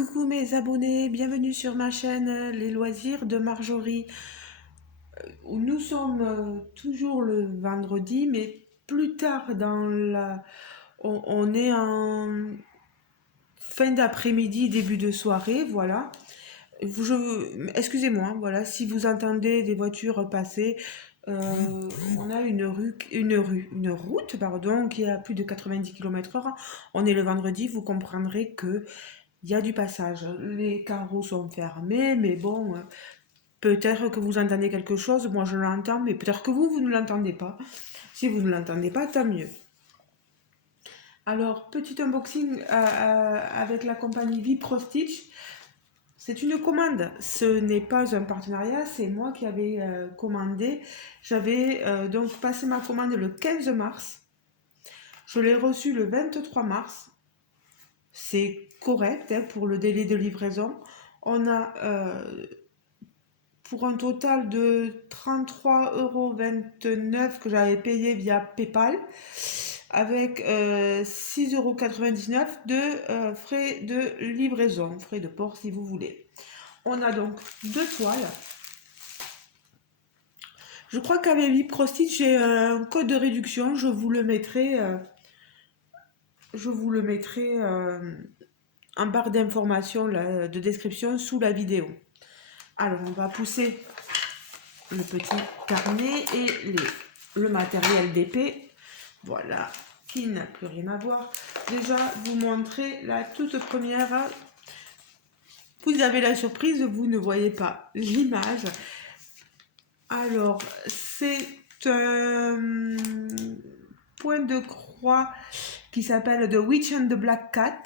Coucou mes abonnés, bienvenue sur ma chaîne Les Loisirs de Marjorie, où nous sommes toujours le vendredi, mais plus tard dans la... on est en fin d'après-midi, début de soirée, voilà. Excusez-moi, voilà, si vous entendez des voitures passer, on a une route, pardon, qui est à plus de 90 km/h. On est le vendredi, vous comprendrez que il y a du passage. Les carreaux sont fermés, mais bon, peut-être que vous entendez quelque chose. Moi, je l'entends, mais peut-être que vous ne l'entendez pas. Si vous ne l'entendez pas, tant mieux. Alors, petit unboxing avec la compagnie Viprostitch. C'est une commande. Ce n'est pas un partenariat, c'est moi qui avais commandé. J'avais donc passé ma commande le 15 mars. Je l'ai reçu le 23 mars. C'est correct hein, pour le délai de livraison. On a pour un total de 33,29 € que j'avais payé via PayPal avec 6,99 € de frais de livraison, frais de port si vous voulez. On a donc deux toiles. Je crois qu'avec Viprostitch j'ai un code de réduction, je vous le mettrai en barre d'informations de description sous la vidéo. Alors on va pousser le petit carnet et le matériel d'épée, voilà, qui n'a plus rien à voir. Déjà vous montrer la toute première, vous avez la surprise, vous ne voyez pas l'image. Alors c'est un point de croix qui s'appelle The Witch and the Black Cat,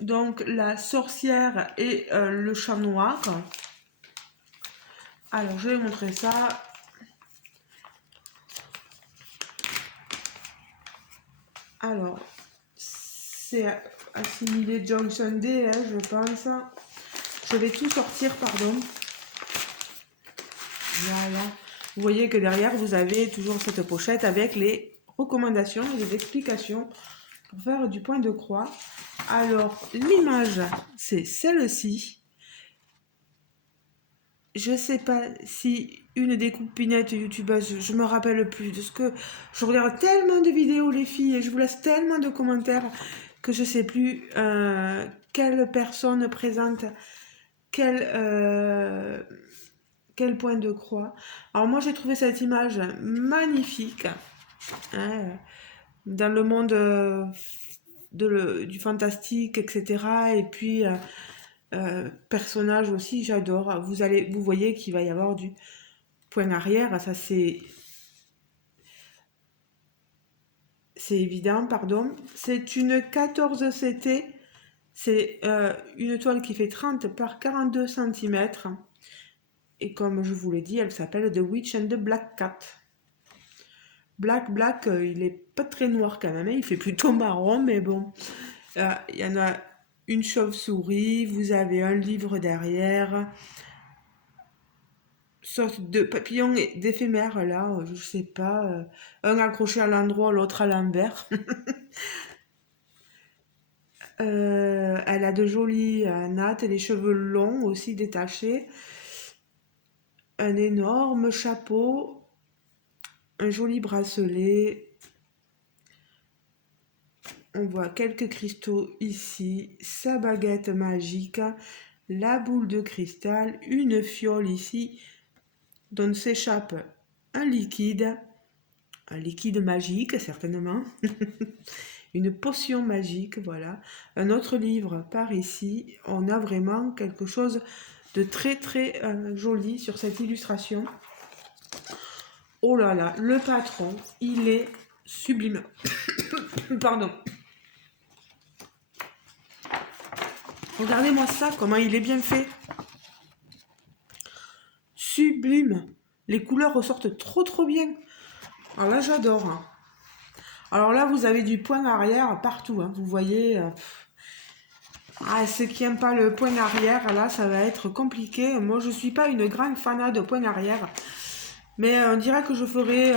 donc la sorcière et le chat noir. Alors je vais montrer ça. Alors, c'est assimilé Johnson Day, hein, je pense. Je vais tout sortir, pardon. Voilà. Vous voyez que derrière, vous avez toujours cette pochette avec les recommandations et les explications pour faire du point de croix. Alors, l'image, c'est celle-ci. Je sais pas si une des coupinettes youtubeuses, je me rappelle plus de ce que je regarde tellement de vidéos les filles et je vous laisse tellement de commentaires que je sais plus quelle personne présente quel point de croix. Alors moi j'ai trouvé cette image magnifique hein, dans le monde du fantastique, etc. Et puis personnage aussi, j'adore. Vous voyez qu'il va y avoir du point arrière, ça c'est évident, pardon. C'est une 14 CT, c'est une toile qui fait 30 par 42 cm. Et comme je vous l'ai dit, elle s'appelle The Witch and the Black Cat. Black, il est pas très noir quand même, hein, il fait plutôt marron, mais bon. Il y en a une chauve-souris, vous avez un livre derrière, sorte de papillon d'éphémère là, je sais pas, un accroché à l'endroit, l'autre à l'envers. Elle a de jolies nattes et les cheveux longs aussi détachés, un énorme chapeau, un joli bracelet. On voit quelques cristaux ici, sa baguette magique, la boule de cristal, une fiole ici dont s'échappe un liquide magique certainement, une potion magique, voilà. Un autre livre par ici, on a vraiment quelque chose de très très joli sur cette illustration. Oh là là, le patron, il est sublime. Pardon. Regardez-moi ça, comment il est bien fait. Sublime. Les couleurs ressortent trop bien. Alors là, j'adore. Hein. Alors là, vous avez du point arrière partout. Hein. Vous voyez... ceux qui n'aiment pas le point arrière, là, ça va être compliqué. Moi, je suis pas une grande fanade de point arrière. Mais on dirait que je ferai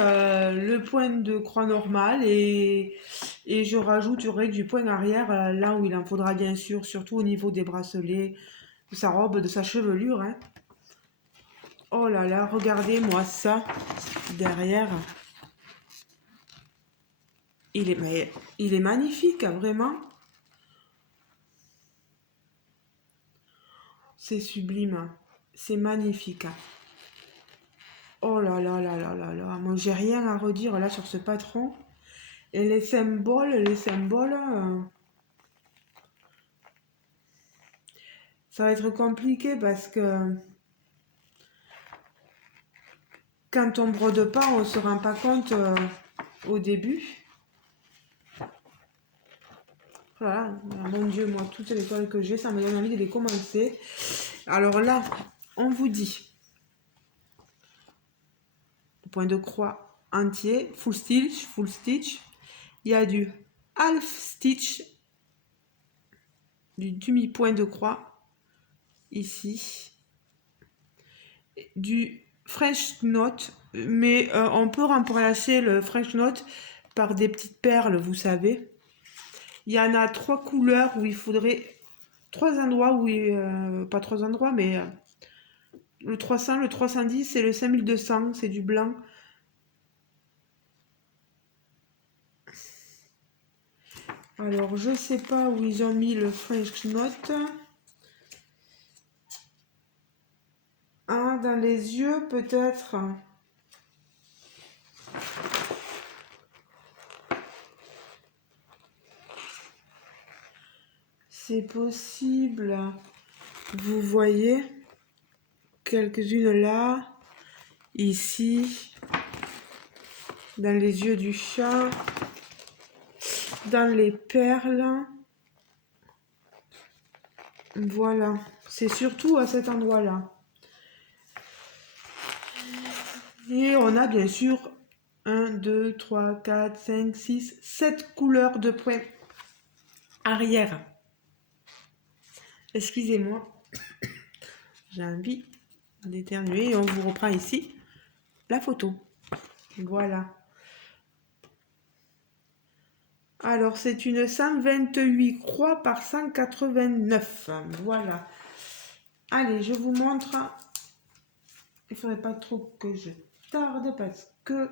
le point de croix normal et Et je rajouterai du point arrière là où il en faudra bien sûr, surtout au niveau des bracelets, de sa robe, de sa chevelure, hein. Oh là là, regardez-moi ça derrière. Il est magnifique, hein, vraiment. C'est sublime, hein. C'est magnifique, hein. Oh là là là là là là. Moi, j'ai rien à redire là sur ce patron. Et les symboles, ça va être compliqué parce que quand on brode pas, on se rend pas compte au début. Voilà, mon Dieu, moi, toutes les toiles que j'ai, ça me donne envie de les commencer. Alors là, on vous dit, le point de croix entier, full stitch, full stitch. Il y a du half stitch, du demi-point de croix, ici. Du French knot, mais on peut remplacer le French knot par des petites perles, vous savez. Il y en a 3 couleurs où il faudrait 3 endroits où pas 3 endroits, mais le 300, le 310 et le 5200, c'est du blanc. Alors, je sais pas où ils ont mis le French knot. Ah, dans les yeux, peut-être. C'est possible. Vous voyez quelques-unes là, ici, dans les yeux du chat, dans les perles. Voilà, c'est surtout à cet endroit-là. Et on a bien sûr 1, 2, 3, 4, 5, 6, 7 couleurs de points arrière. Excusez-moi, j'ai envie d'éternuer et on vous reprend ici la photo. Voilà. Alors, c'est une 128 croix par 189. Voilà. Allez, je vous montre. Il ne faudrait pas trop que je tarde parce que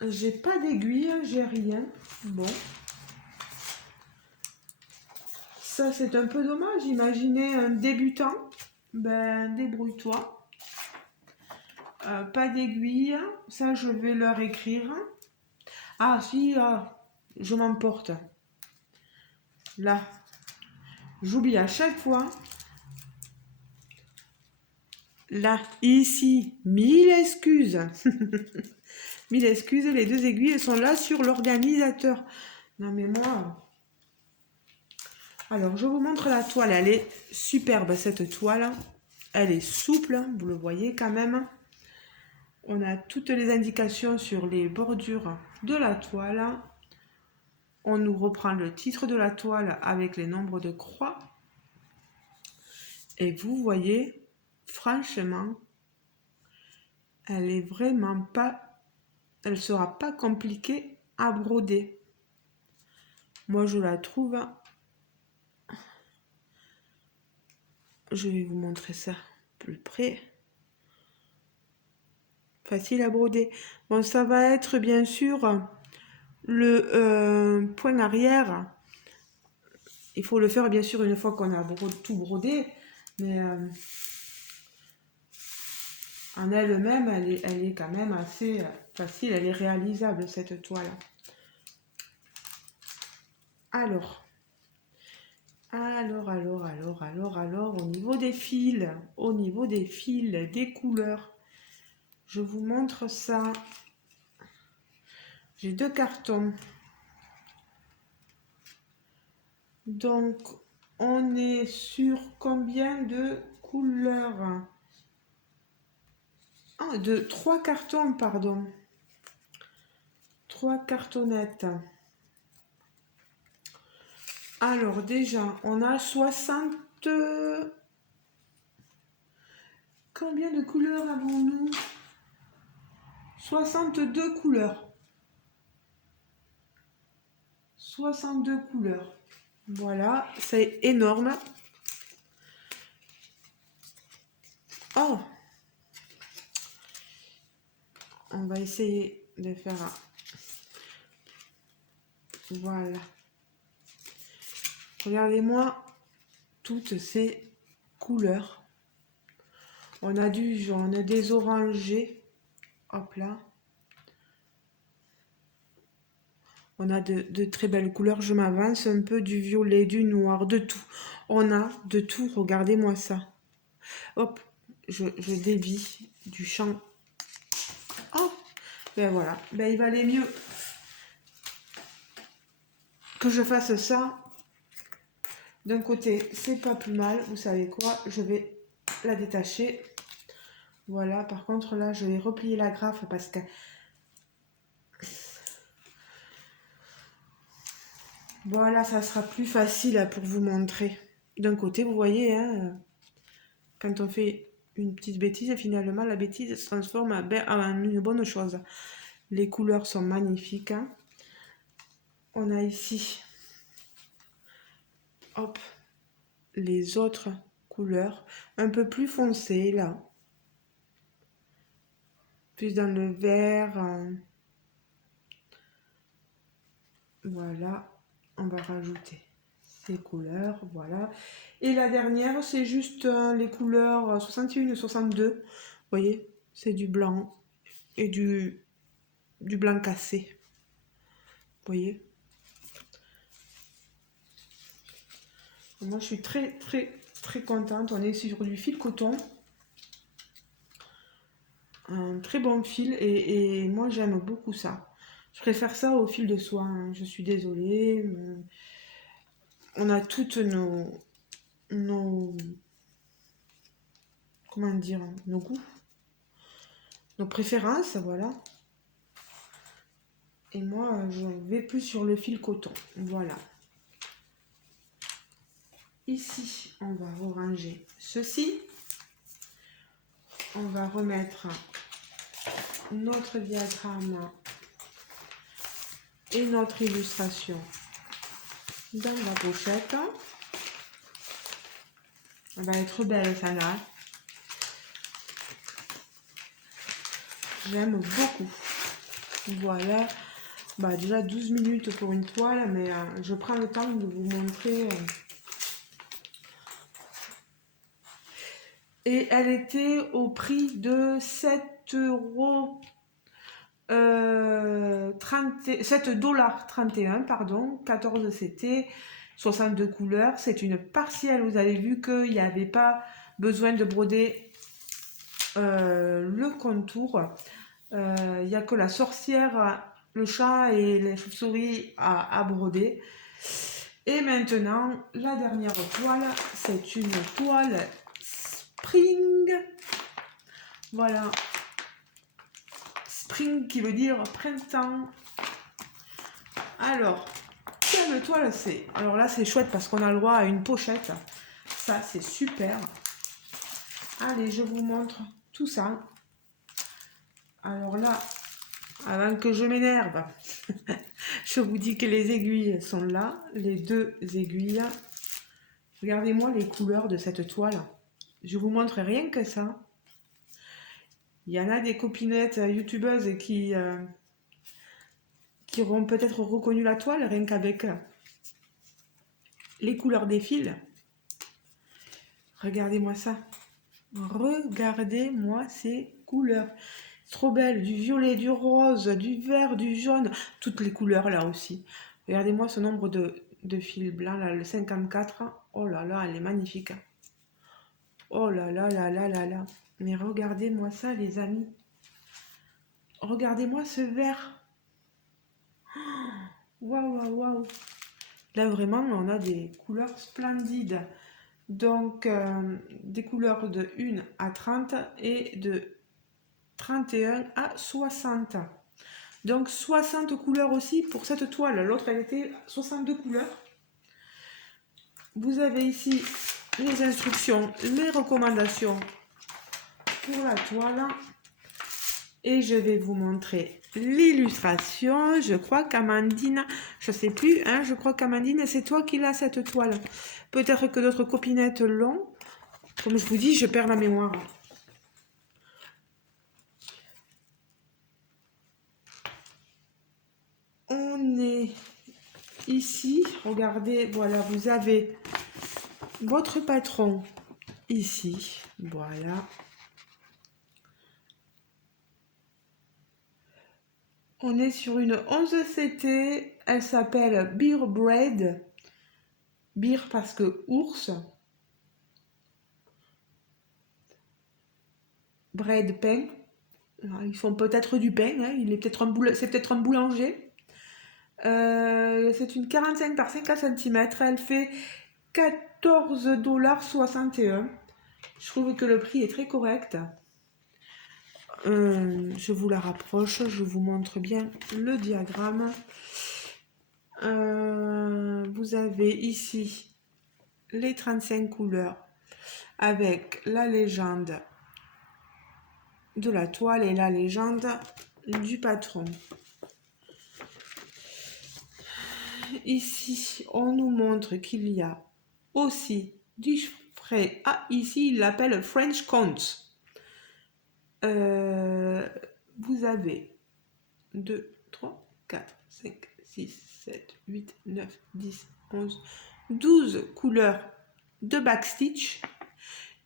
j'ai pas d'aiguille, j'ai rien. Bon. Ça, c'est un peu dommage. Imaginez un débutant. Ben, débrouille-toi. Pas d'aiguille. Ça, je vais leur écrire. Ah, si, je m'emporte. Là. J'oublie à chaque fois. Là, ici, 1000 excuses. 1000 excuses, les 2 aiguilles sont là sur l'organisateur. Non mais moi... Alors, je vous montre la toile. Elle est superbe, cette toile. Elle est souple, vous le voyez quand même. On a toutes les indications sur les bordures de la toile. On nous reprend le titre de la toile avec les nombres de croix. Et vous voyez, franchement, elle est vraiment pas... Elle sera pas compliquée à broder. Moi, je la trouve... Je vais vous montrer ça plus près. Facile à broder. Bon, ça va être bien sûr le point arrière. Il faut le faire bien sûr une fois qu'on a tout brodé. Mais en elle-même, elle est quand même assez facile. Elle est réalisable, cette toile. Alors, au niveau des fils, des couleurs, je vous montre ça. J'ai 2 cartons. Donc, on est sur combien de couleurs? Ah, de 3 cartons, pardon. 3 cartonnettes. Alors, déjà, on a 60... Combien de couleurs avons-nous? 62 couleurs. 62 couleurs. Voilà, c'est énorme. Oh! On va essayer de faire un... Voilà. Regardez-moi toutes ces couleurs. On a du jaune, des orangés. Hop là. On a de très belles couleurs. Je m'avance un peu, du violet, du noir, de tout. On a de tout. Regardez-moi ça. Hop, je dévie du champ. Oh, ben voilà. Ben il valait mieux que je fasse ça. D'un côté, c'est pas plus mal. Vous savez quoi? Je vais la détacher. Voilà. Par contre, là, je vais replier la graffe parce que... Voilà, ça sera plus facile pour vous montrer. D'un côté, vous voyez, hein, quand on fait une petite bêtise, finalement, la bêtise se transforme en une bonne chose. Les couleurs sont magnifiques. Hein. On a ici, hop, les autres couleurs, un peu plus foncées, là. Plus dans le vert. Voilà, on va rajouter ces couleurs, voilà. Et la dernière, c'est juste les couleurs 61 et 62. Vous voyez, c'est du blanc et du blanc cassé. Vous voyez? Moi, je suis très, très, très contente. On est sur du fil coton. Un très bon fil et moi, j'aime beaucoup ça. Je préfère ça au fil de soie. Hein. Je suis désolée. On a toutes nos comment dire, nos goûts, nos préférences, voilà. Et moi, je vais plus sur le fil coton. Voilà. Ici, on va ranger ceci. On va remettre notre diagramme et notre illustration dans la pochette. Elle va être belle, celle-là. J'aime beaucoup. Voilà. Bah, déjà 12 minutes pour une toile, mais je prends le temps de vous montrer. Et elle était au prix de 7,31 $7,31, pardon, 14 CT, 62 couleurs. C'est une partielle, vous avez vu qu'il n'y avait pas besoin de broder le contour. Il n'y a que la sorcière, le chat et les chauves-souris à broder. Et maintenant, la dernière toile, c'est une toile Spring. Voilà. Spring qui veut dire printemps. Alors, quelle toile c'est? Alors là, c'est chouette parce qu'on a le droit à une pochette. Ça, c'est super. Allez, je vous montre tout ça. Alors là, avant que je m'énerve, je vous dis que les aiguilles sont là. Les deux aiguilles. Regardez-moi les couleurs de cette toile. Je vous montre rien que ça. Il y en a des copinettes youtubeuses qui auront peut-être reconnu la toile rien qu'avec les couleurs des fils. Regardez-moi ça. Regardez-moi ces couleurs. Trop belle, du violet, du rose, du vert, du jaune, toutes les couleurs là aussi. Regardez-moi ce nombre de fils blancs là, le 54. Oh là là, elle est magnifique. Oh là là là là là là. Mais regardez-moi ça les amis. Regardez-moi ce vert. Waouh, waouh, waouh. Là, vraiment, on a des couleurs splendides. Donc, des couleurs de 1 à 30 et de 31 à 60. Donc, 60 couleurs aussi pour cette toile. L'autre, elle était 62 couleurs. Vous avez ici les instructions, les recommandations pour la toile. Et je vais vous montrer l'illustration. Je crois qu'Amandine, je sais plus, hein, je crois qu'Amandine, c'est toi qui l'as cette toile. Peut-être que d'autres copinettes l'ont. Comme je vous dis, je perds la mémoire. On est ici, regardez, voilà, vous avez votre patron ici, voilà. On est sur une 11 CT, elle s'appelle Beer Bread. Beer parce que ours. Bread, pain. Alors, ils font peut-être du pain, hein. Il est peut-être c'est peut-être un boulanger. C'est une 45 par 50 cm. Elle fait 14,61 $. Je trouve que le prix est très correct. Je vous la rapproche, je vous montre bien le diagramme. Vous avez ici les 35 couleurs avec la légende de la toile et la légende du patron. Ici, on nous montre qu'il y a aussi du frais. Ah, ici, il l'appelle French Count. Vous avez 2, 3, 4, 5, 6, 7, 8, 9, 10, 11, 12 couleurs de backstitch.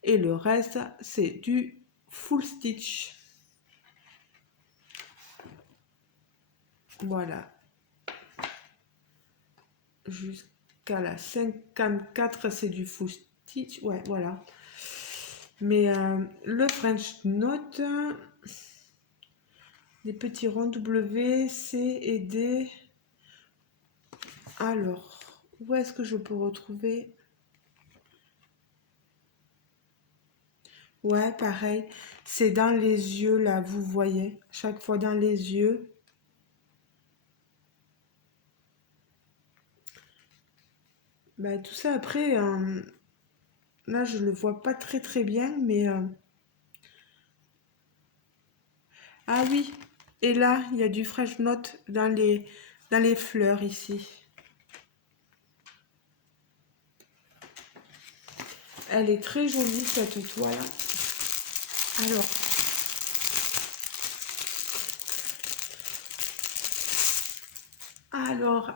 Et le reste, c'est du full stitch. Voilà. Jusqu'à la 54, c'est du full stitch. Ouais, voilà. Mais le French Note, les petits ronds W, C et D. Alors, où est-ce que je peux retrouver? Ouais, pareil. C'est dans les yeux, là, vous voyez. Chaque fois dans les yeux. Bah, tout ça, après, là, je le vois pas très très bien, mais... Ah oui, et là, il y a du French Note dans les fleurs, ici. Elle est très jolie, cette toile.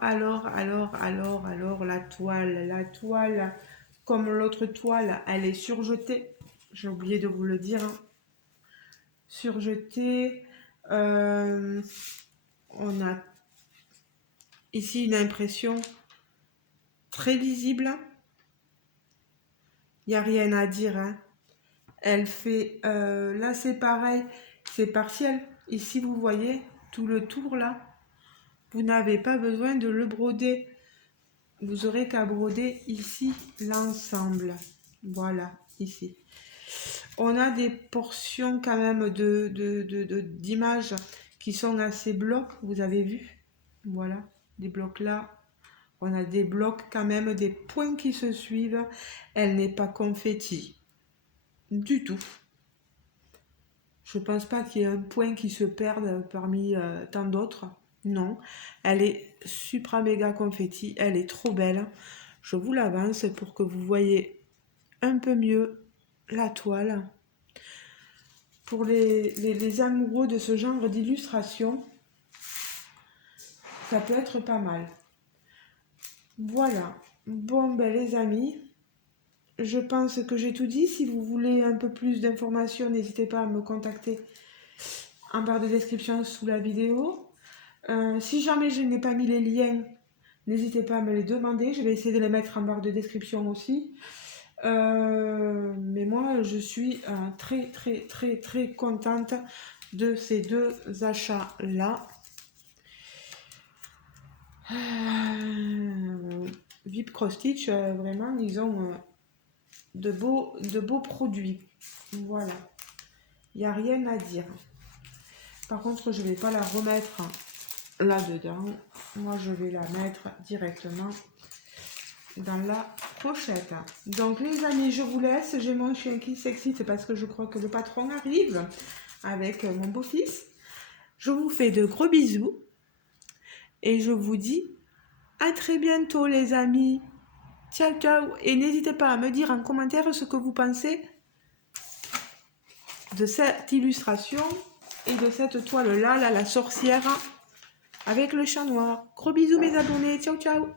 Alors, la toile, comme l'autre toile, elle est surjetée. J'ai oublié de vous le dire. Hein. Surjetée. On a ici une impression très lisible. Il n'y a rien à dire. Hein. Elle fait... là, c'est pareil. C'est partiel. Ici, vous voyez tout le tour là. Vous n'avez pas besoin de le broder. Vous aurez qu'à broder ici l'ensemble. Voilà, ici. On a des portions quand même d'images qui sont assez blocs, vous avez vu. Voilà, des blocs là. On a des blocs quand même, des points qui se suivent. Elle n'est pas confetti du tout. Je pense pas qu'il y ait un point qui se perde parmi tant d'autres. Non, elle est supra méga confetti, elle est trop belle. Je vous l'avance pour que vous voyez un peu mieux la toile. Pour les amoureux de ce genre d'illustration, ça peut être pas mal. Voilà. Bon, ben les amis, je pense que j'ai tout dit. Si vous voulez un peu plus d'informations, n'hésitez pas à me contacter en barre de description sous la vidéo. Si jamais je n'ai pas mis les liens, n'hésitez pas à me les demander. Je vais essayer de les mettre en barre de description aussi. Mais moi, je suis très contente de ces deux achats-là. Vip Cross Stitch, vraiment, ils ont de beaux produits. Voilà. Il n'y a rien à dire. Par contre, je ne vais pas la remettre là-dedans. Moi, je vais la mettre directement dans la pochette. Donc, les amis, je vous laisse. J'ai mon chien qui s'excite parce que je crois que le patron arrive avec mon beau-fils. Je vous fais de gros bisous et je vous dis à très bientôt les amis. Ciao ciao et n'hésitez pas à me dire en commentaire ce que vous pensez de cette illustration et de cette toile là, la sorcière avec le chat noir. Gros bisous mes abonnés, ciao ciao.